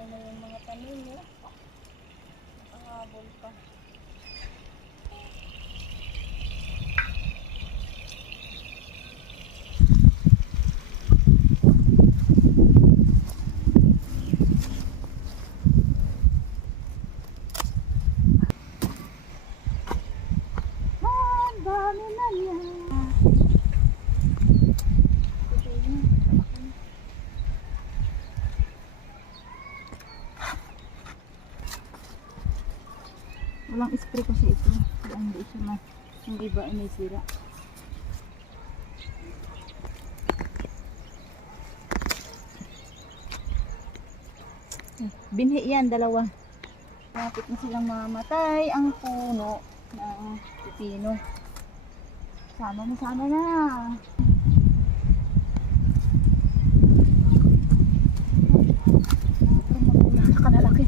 Okay na yung mga tanim eh. Nakahabol pa. Dami na yan. Walang spray kasi ito. Kaya hindi siya hindi ba ay may sira. Binhi yan, dalawa. Kapit na silang mamatay ang puno ng pipino. Sana na, sana na. Nakalaki.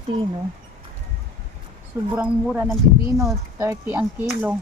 Pipino. Sobrang mura ng pipino. 30 ang kilo.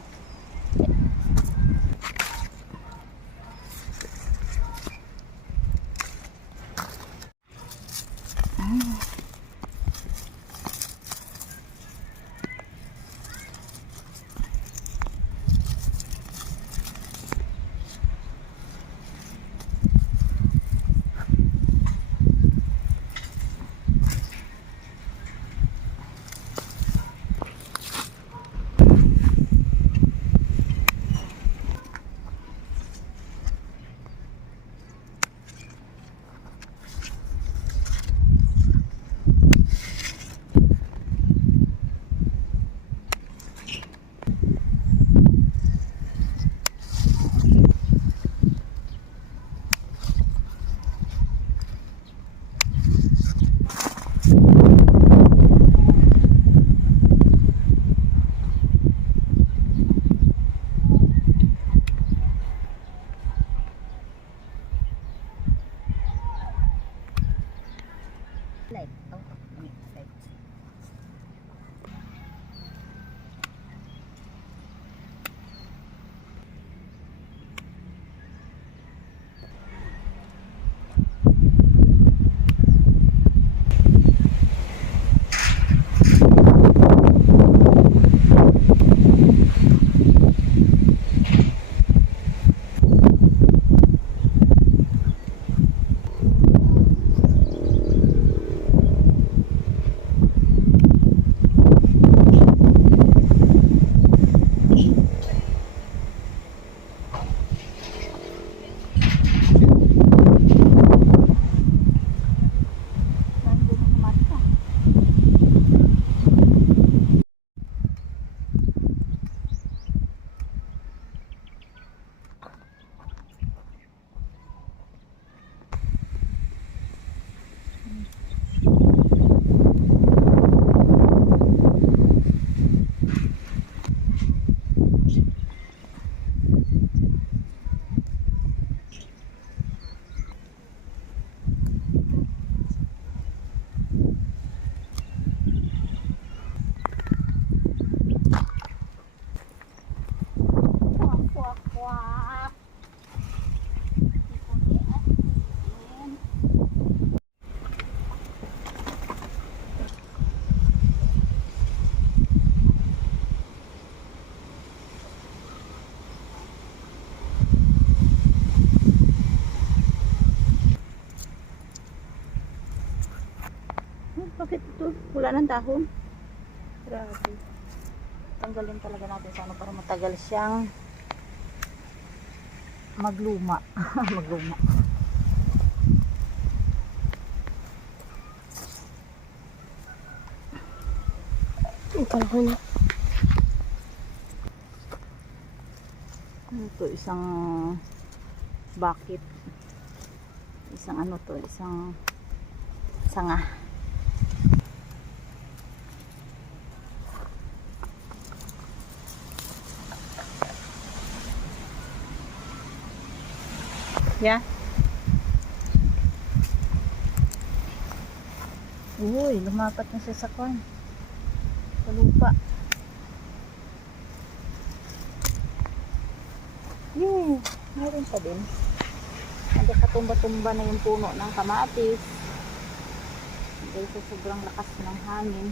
Bakit ito? Wala ng dahon. Grabe. Tanggalin talaga natin sa ano para matagal siyang magluma. Magluma. Ito isang bucket. Isang ano to, isang sanga. Yeah. Uy, lumapat na siya sa kwan. Sa lupa. Yay! Meron pa din. Nagkakatumba-tumba na yung puno ng kamatis. Dahil sa sobrang lakas ng hangin.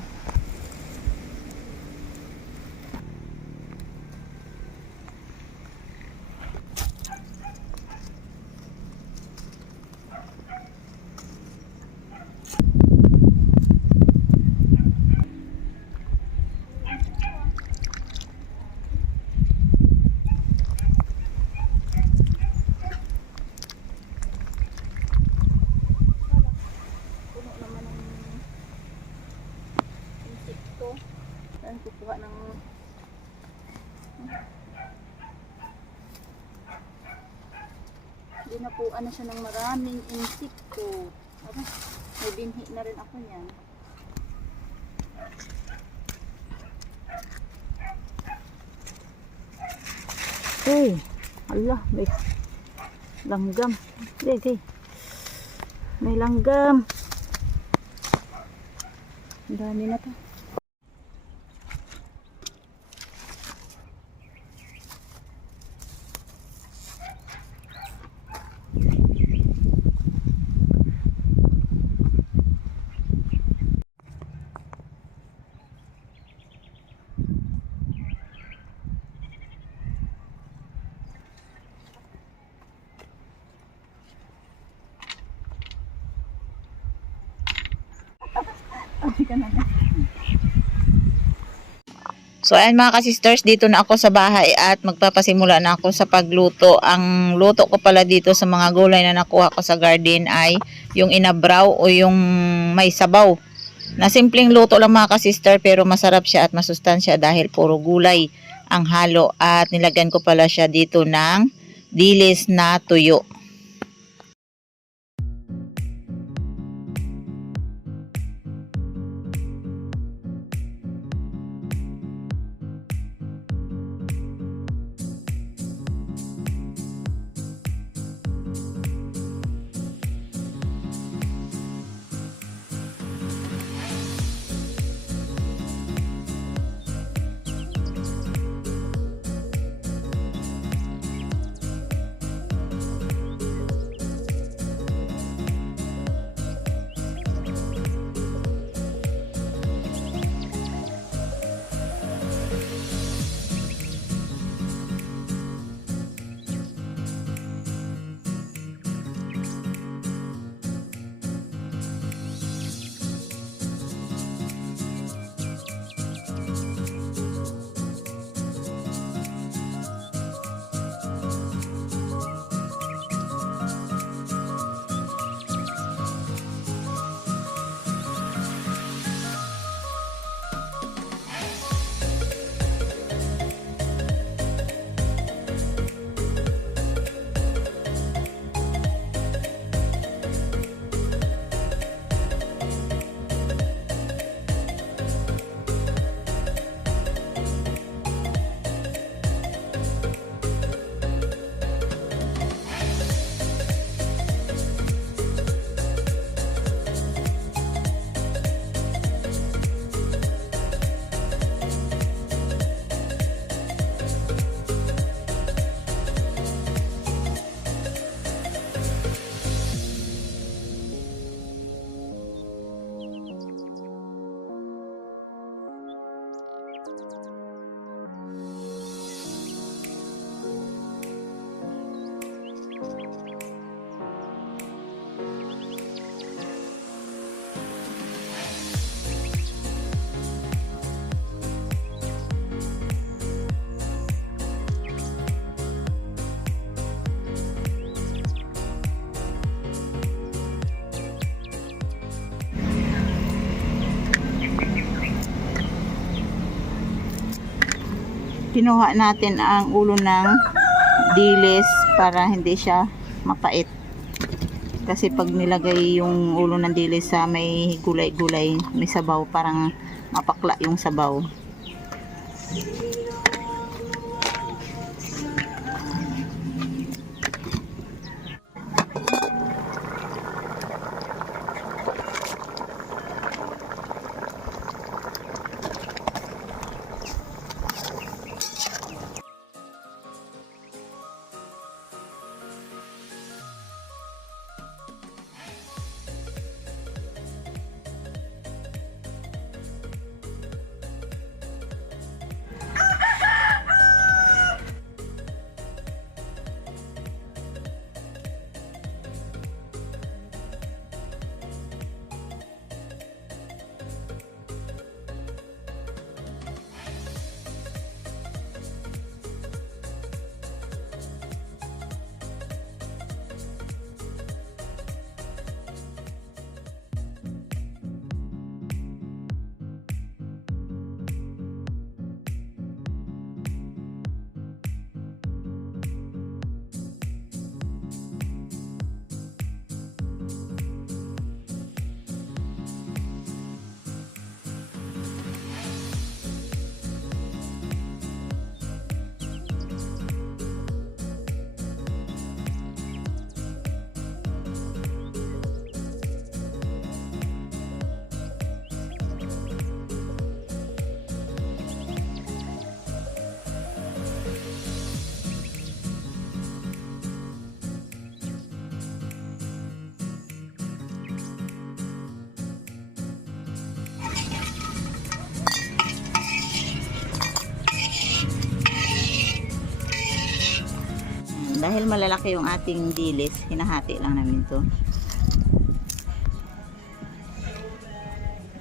Kukuha ng dinapuan na siya ng maraming insekto. Aba, may binhi na rin ako niyan. Uy, Allah, may langgam. Sige, may langgam. Ang dami na to. So ayan mga ka-sisters, dito na ako sa bahay at magpapasimula na ako sa pagluto. Ang luto ko pala dito sa mga gulay na nakuha ko sa garden ay yung inabraw o yung may sabaw. Na simpleng luto lang mga ka-sister, pero masarap siya at masustansya dahil puro gulay ang halo. At nilagyan ko pala siya dito ng dilis na tuyo. Kinuha natin ang ulo ng dilis para hindi siya mapait. Kasi pag nilagay yung ulo ng dilis sa may gulay-gulay, may sabaw, parang mapakla yung sabaw. Dahil malalaki yung ating dilis, hinahati lang namin to.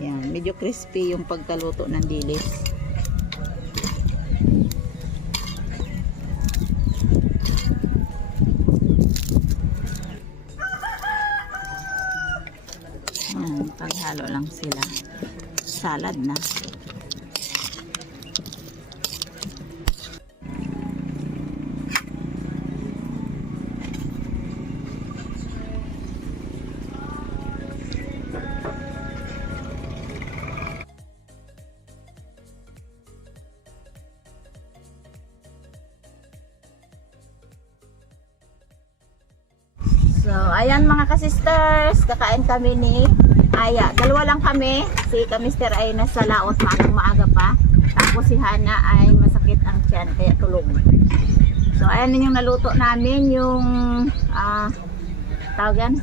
Yan, medyo crispy yung pagkaluto ng dilis. Paghalo lang sila. Salad na. So, ayan mga ka-sisters, kakain kami ni Aya. Dalawa lang kami. Si Mr. ay nasa laot, maaga pa. Tapos si Hana ay masakit ang tiyan, kaya tulog. So, ayan din yung naluto namin, yung tawag yan,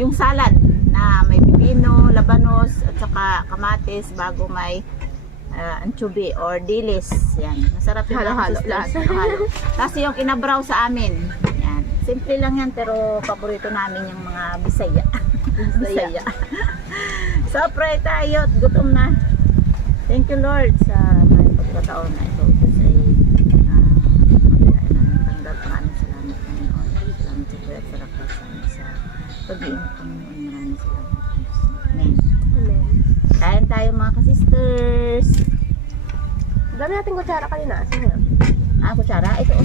yung salad na may pipino, labanos, at saka kamatis bago may anchovy or dilis. Yan. Masarap yung Halo-halo. halo. Tapos yung kinabraw sa amin. Yan. Simple lang yan, pero paborito namin yung mga Bisaya. Bisaya. So, pray tayo at gutom na. Thank you, Lord, sa may pagkataon na ito. Kasi magayain namin tanggap. Maraming salamat, Panginoon. Salamat sa kuya at sa rakasan sa pag-iingat, Panginoon. Maraming salamat. Amen. Amen. Kain tayo mga ka-sisters. Dami natin kutsara kanina. Saan yun? Kutsara? Ito.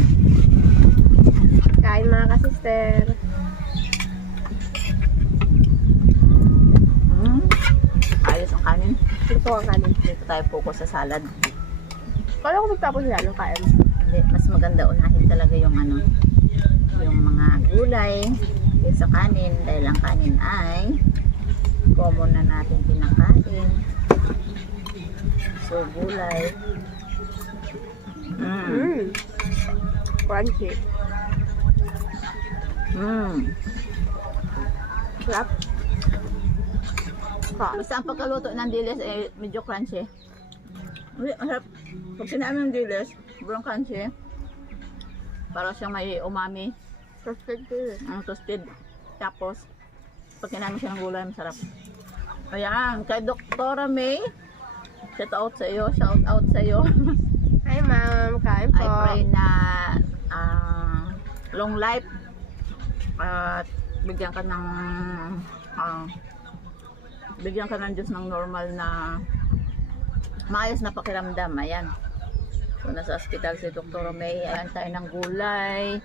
Kain mga ka-sister. Ayos ang kanin. Ito ang kanin. Dito tayo focus sa salad. Kala ko magtapos sila ng kain. Hindi, mas maganda unahin talaga yung yung mga gulay kaysa kanin, dahil ang kanin ay common na natin pinakain. So, gulay. Crunchy. Sarap. Basta ang pagkaluto ng dilis ay medyo crunchy. Masarap. Pag sinabi ng dilis, sobrang crunchy. Para siyang may umami. Toasted too. Ang toasted. Tapos, pag kinamin siya ng gulay, masarap. Ayan, kay Dr. May, shout out sa iyo, Hi ma'am, kain po. I pray na long life at bigyan ka ng Diyos ng normal na maayos na pakiramdam. Ayan. So, nasa hospital si Dr. May. Ayan tayo ng gulay,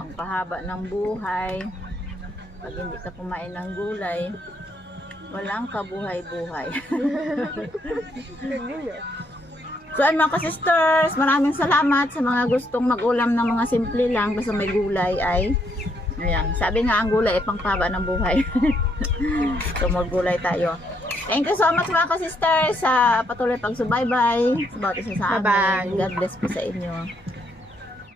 pangpahaba ng buhay. Pag hindi ka kumain ng gulay, walang kabuhay-buhay. So, mga ka-sisters, maraming salamat sa mga gustong mag-ulam ng mga simple lang basta may gulay ay ayan, sabi nga ang gulay ay pangpahaba ng buhay. So, mag-gulay tayo. Thank you so much mga ka-sisters sa patuloy pagsubaybay sa bawat isa sa amin. Bye-bye. God bless po sa inyo.